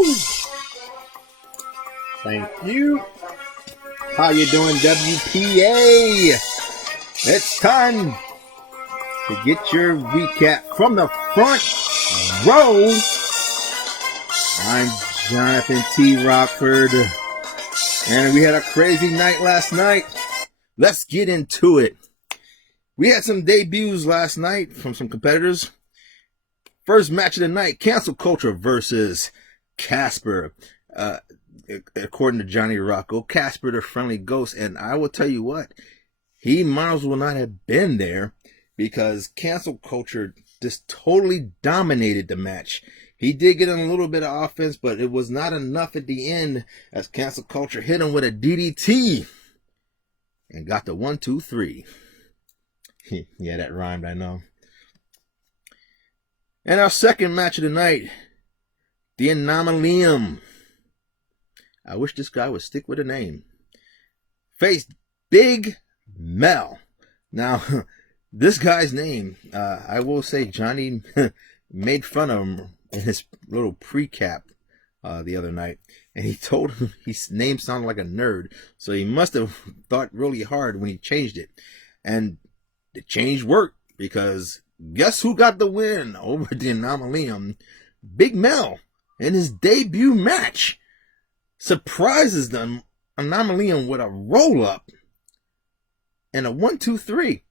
Woo! Thank you. How you doing, WPA? It's time to get your recap from the front row. I'm Johnathan T. Rokford, and we had a crazy night last night. Let's get into it. We had some debuts last night from some competitors. First match of the night, Cancel Culture versus Casper. According to Johnny Rocco, Casper the friendly ghost. And I will tell you what, he might as well not have been there, because Cancel Culture just totally dominated the match. He did get in a little bit of offense, but it was not enough at the end, as Cancel Culture hit him with a DDT and got the 1, 2, 3. Yeah, that rhymed, I know. And our second match of the night, the Anomalym. I wish this guy would stick with a name. Faced Big Mel. Now, this guy's name, I will say Johnny made fun of him in his little pre-cap the other night. And he told him his name sounded like a nerd. So he must have thought really hard when he changed it. And the change worked, because guess who got the win over the Anomalym? Big Mel, in his debut match. Surprises the Anomalym with a roll-up and a 1, 2, 3.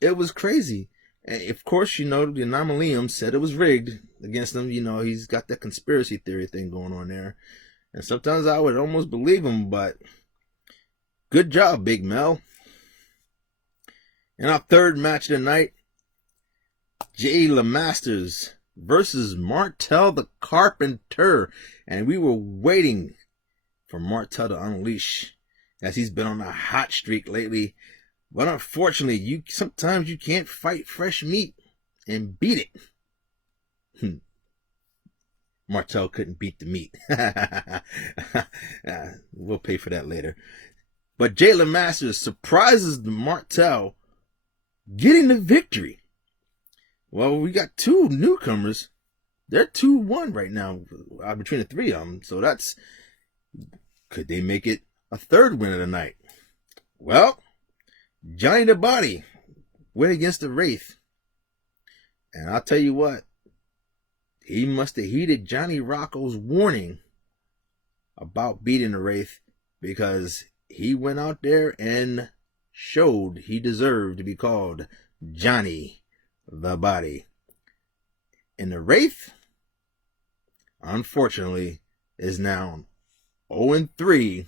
It was crazy. And of course, you know, the Anomalym said it was rigged against him. You know, he's got that conspiracy theory thing going on there. And sometimes I would almost believe him, but good job, Big Mel. In our third match of the night, Jay LeMasters versus Martel the Carpenter. And we were waiting for Martel to unleash, as he's been on a hot streak lately. But unfortunately, sometimes you can't fight fresh meat and beat it. Martel couldn't beat the meat. We'll pay for that later. But Jay LeMasters surprises the Martel, getting the victory. Well, we got two newcomers. They're 2-1 right now between the three of them. So that's... could they make it a third win of the night? Well, Johnny the Body went against the Wraith. And I'll tell you what, he must have heeded Johnny Rocco's warning about beating the Wraith, because he went out there and showed he deserved to be called Johnny the Body. And the Wraith, unfortunately, is now 0-3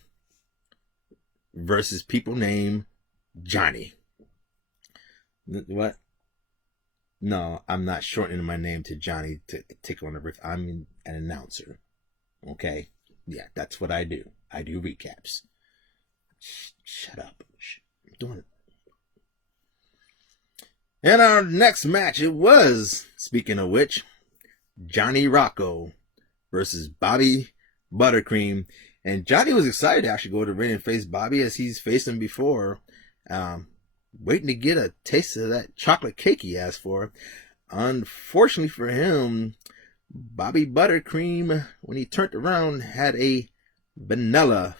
versus people named Johnny. What? No, I'm not shortening my name to Johnny to tickle on the Wraith. I'm an announcer. Okay? Yeah, that's what I do. I do recaps. Shut up. I'm doing it. And our next match, it was, speaking of which, Johnny Rocco versus Bobby Buttercream. And Johnny was excited to actually go to the ring and face Bobby, as he's faced him before. Waiting to get a taste of that chocolate cake he asked for. Unfortunately for him, Bobby Buttercream, when he turned around, had a vanilla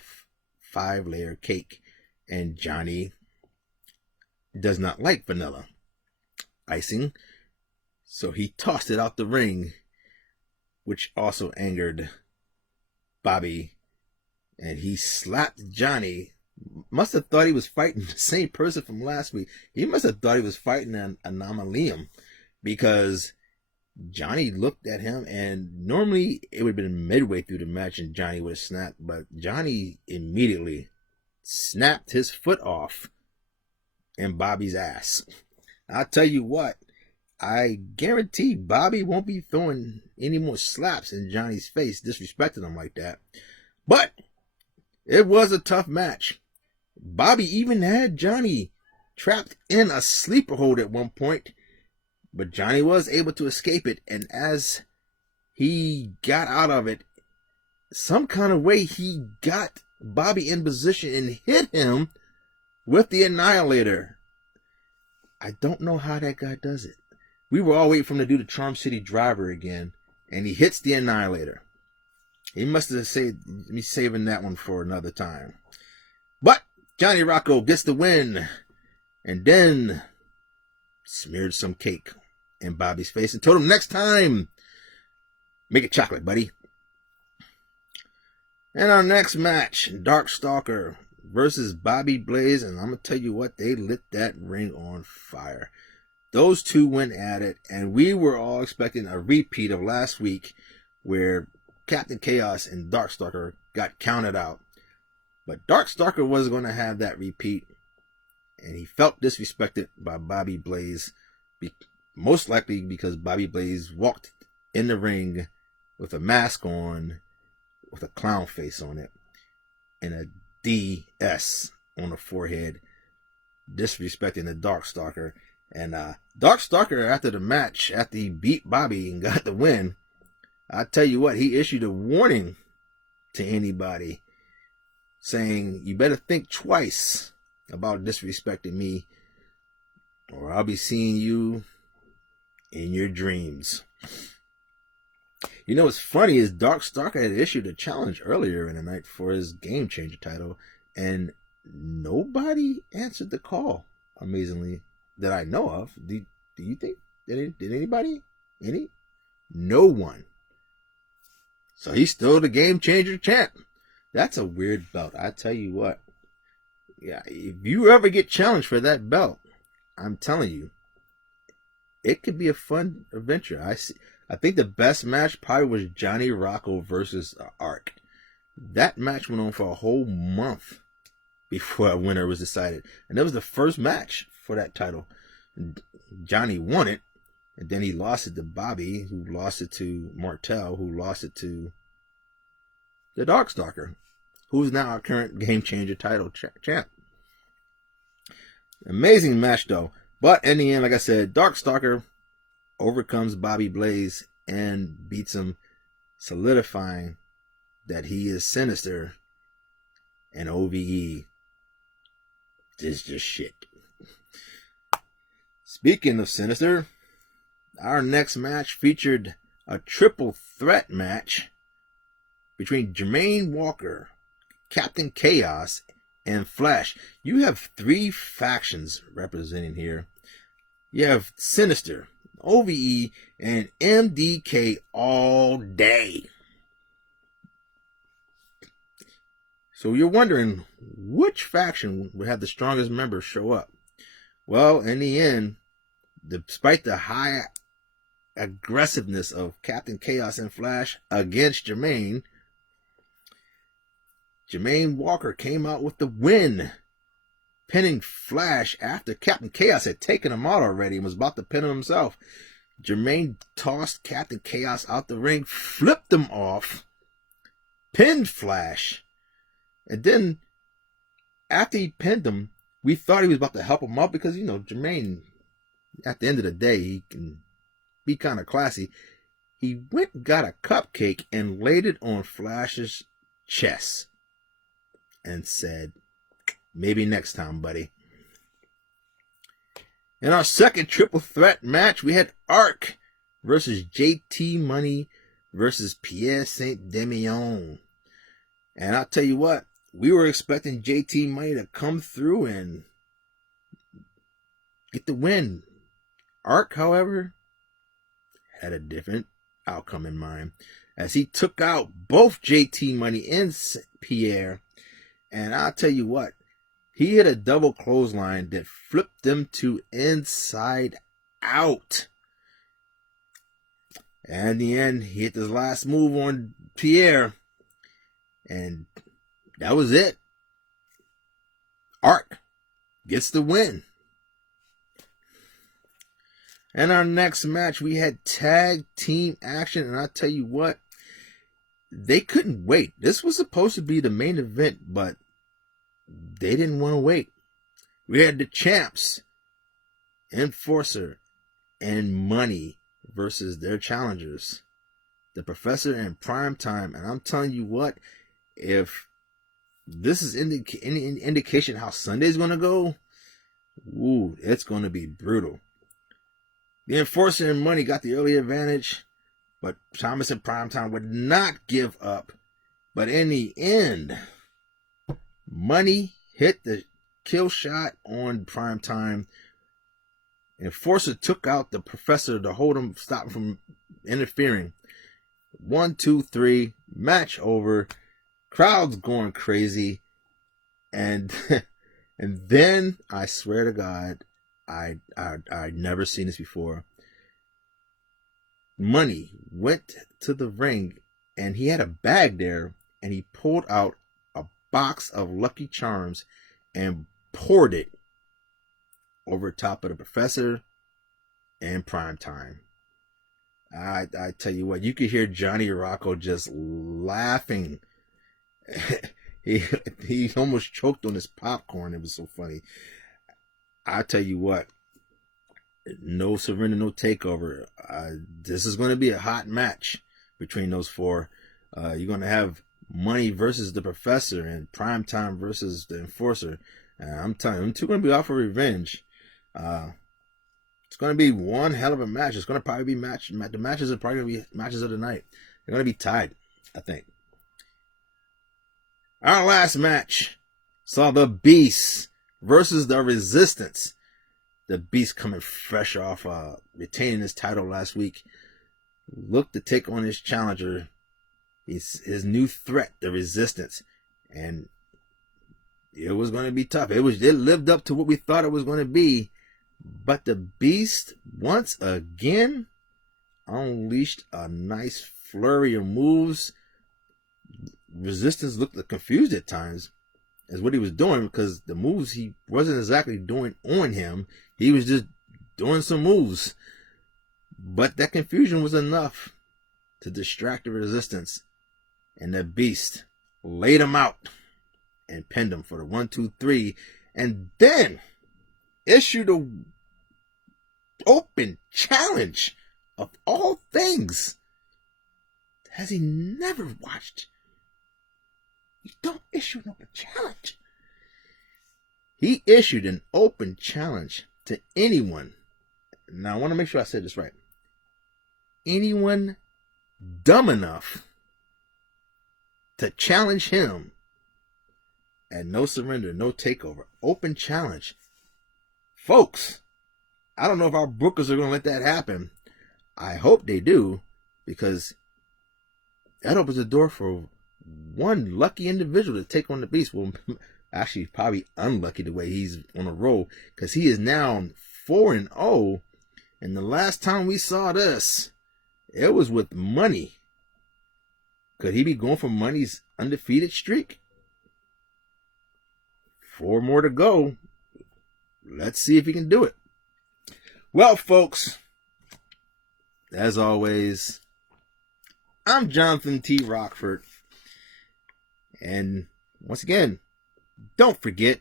5-layer cake. And Johnny does not like vanilla icing, so he tossed it out the ring, which also angered Bobby, and he slapped Johnny. Must have thought he was fighting the same person from last week. He must have thought he was fighting an Anomalym, because Johnny looked at him, and normally it would have been midway through the match and Johnny would have snapped, but Johnny immediately snapped his foot off in Bobby's ass. I'll tell you what, I guarantee Bobby won't be throwing any more slaps in Johnny's face, disrespecting him like that. But it was a tough match. Bobby even had Johnny trapped in a sleeper hold at one point, but Johnny was able to escape it. And as he got out of it, some kind of way he got Bobby in position and hit him with the Annihilator. I don't know how that guy does it. We were all waiting for him to do the Charm City Driver again, and he hits the Annihilator. He must have saved me saving that one for another time. But Johnny Rocco gets the win, and then smeared some cake in Bobby's face and told him next time, make it chocolate, buddy. And our next match, Darkstalker versus Bobby Blaze, and I'm going to tell you what, they lit that ring on fire. Those two went at it, and we were all expecting a repeat of last week where Captain Chaos and Darkstalker got counted out. But Darkstalker wasn't going to have that repeat, and he felt disrespected by Bobby Blaze, most likely because Bobby Blaze walked in the ring with a mask on, with a clown face on it, and a DS on the forehead, disrespecting the Darkstalker. And Darkstalker, after the match, after he beat Bobby and got the win, I tell you what, he issued a warning to anybody saying, you better think twice about disrespecting me, or I'll be seeing you in your dreams. You know what's funny is Darkstalker had issued a challenge earlier in the night for his Game Changer title, and nobody answered the call, amazingly, that I know of. Do you think? Did anybody? No one. So he's still the Game Changer champ. That's a weird belt. I tell you what. Yeah, if you ever get challenged for that belt, I'm telling you, it could be a fun adventure. I think the best match probably was Johnny Rocco versus Ark. That match went on for a whole month before a winner was decided. And that was the first match for that title. Johnny won it, and then he lost it to Bobby, who lost it to Martel, who lost it to the Darkstalker, who's now our current Game Changer title champ. Amazing match, though. But in the end, like I said, Darkstalker overcomes Bobby Blaze and beats him, solidifying that he is Sinister, and OVE is just shit. Speaking of Sinister, our next match featured a triple threat match between Jermaine Walker, Captain Chaos, and Flash. You have three factions representing here. You have Sinister, OVE, and MDK all day. So you're wondering which faction would have the strongest members show up. Well, in the end, despite the high aggressiveness of Captain Chaos and Flash against Jermaine Walker came out with the win, pinning Flash after Captain Chaos had taken him out already and was about to pin him himself. Jermaine tossed Captain Chaos out the ring, flipped him off, pinned Flash, and then after he pinned him, we thought he was about to help him out because, Jermaine, at the end of the day, he can be kind of classy. He went and got a cupcake and laid it on Flash's chest and said, maybe next time, buddy. In our second triple threat match, we had Ark versus JT Money versus Pierre Saint-Demion. And I'll tell you what, we were expecting JT Money to come through and get the win. Ark, however, had a different outcome in mind, as he took out both JT Money and Pierre. And I'll tell you what, he hit a double clothesline that flipped them to inside out. And in the end, he hit his last move on Pierre, and that was it. Ark gets the win. And our next match, we had tag team action, and I'll tell you what, they couldn't wait. This was supposed to be the main event, but they didn't want to wait. We had the champs, Enforcer, and Money versus their challengers, the Professor and Primetime. And I'm telling you what, if this is any indication how Sunday's going to go, it's going to be brutal. The Enforcer and Money got the early advantage, but Thomas and Primetime would not give up But in the end, Money hit the kill shot on prime time. Enforcer took out the professor to hold him, stop him from interfering. 1, 2, 3, match over. Crowd's going crazy. And and then I swear to God, I'd never seen this before. Money went to the ring and he had a bag there and he pulled out a box of Lucky Charms and poured it over top of the professor and prime time. I tell you what, you could hear Johnny Rocco just laughing. He almost choked on his popcorn. It was so funny. I tell you what, no surrender, no takeover. This is going to be a hot match between those four. You're going to have Money versus the professor and prime time versus the enforcer. I'm telling you, them two going to be out for revenge. It's going to be one hell of a match. It's going to probably be the matches are probably going to be matches of the night. They're going to be tied, I think. Our last match saw the Beast versus the Resistance. The Beast coming fresh off retaining his title last week. Looked to take on his challenger, his new threat, the Resistance. And it was going to be tough. It lived up to what we thought it was going to be. But the Beast, once again, unleashed a nice flurry of moves. Resistance looked confused at times as what he was doing, because the moves he wasn't exactly doing on him. He was just doing some moves. But that confusion was enough to distract the Resistance. And the Beast laid him out and pinned him for the 1, 2, 3. And then issued a open challenge of all things. Has he never watched? You don't issue an open challenge. He issued an open challenge to anyone. Now I want to make sure I said this right. Anyone dumb enough to challenge him. And no surrender, no takeover. Open challenge. Folks, I don't know if our bookers are going to let that happen. I hope they do, because that opens the door for one lucky individual to take on the Beast. Well, actually, probably unlucky the way he's on a roll, because he is now 4-0. And the last time we saw this, it was with Money. Could he be going for Money's undefeated streak? 4 more to go. Let's see if he can do it. Well, folks, as always, I'm Johnathan T. Rokford. And once again, don't forget,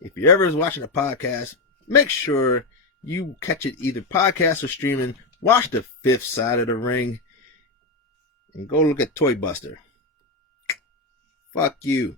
if you're ever watching a podcast, make sure you catch it either podcast or streaming. Watch The Fifth Side of the Ring. And go look at Toy Buster. Fuck you.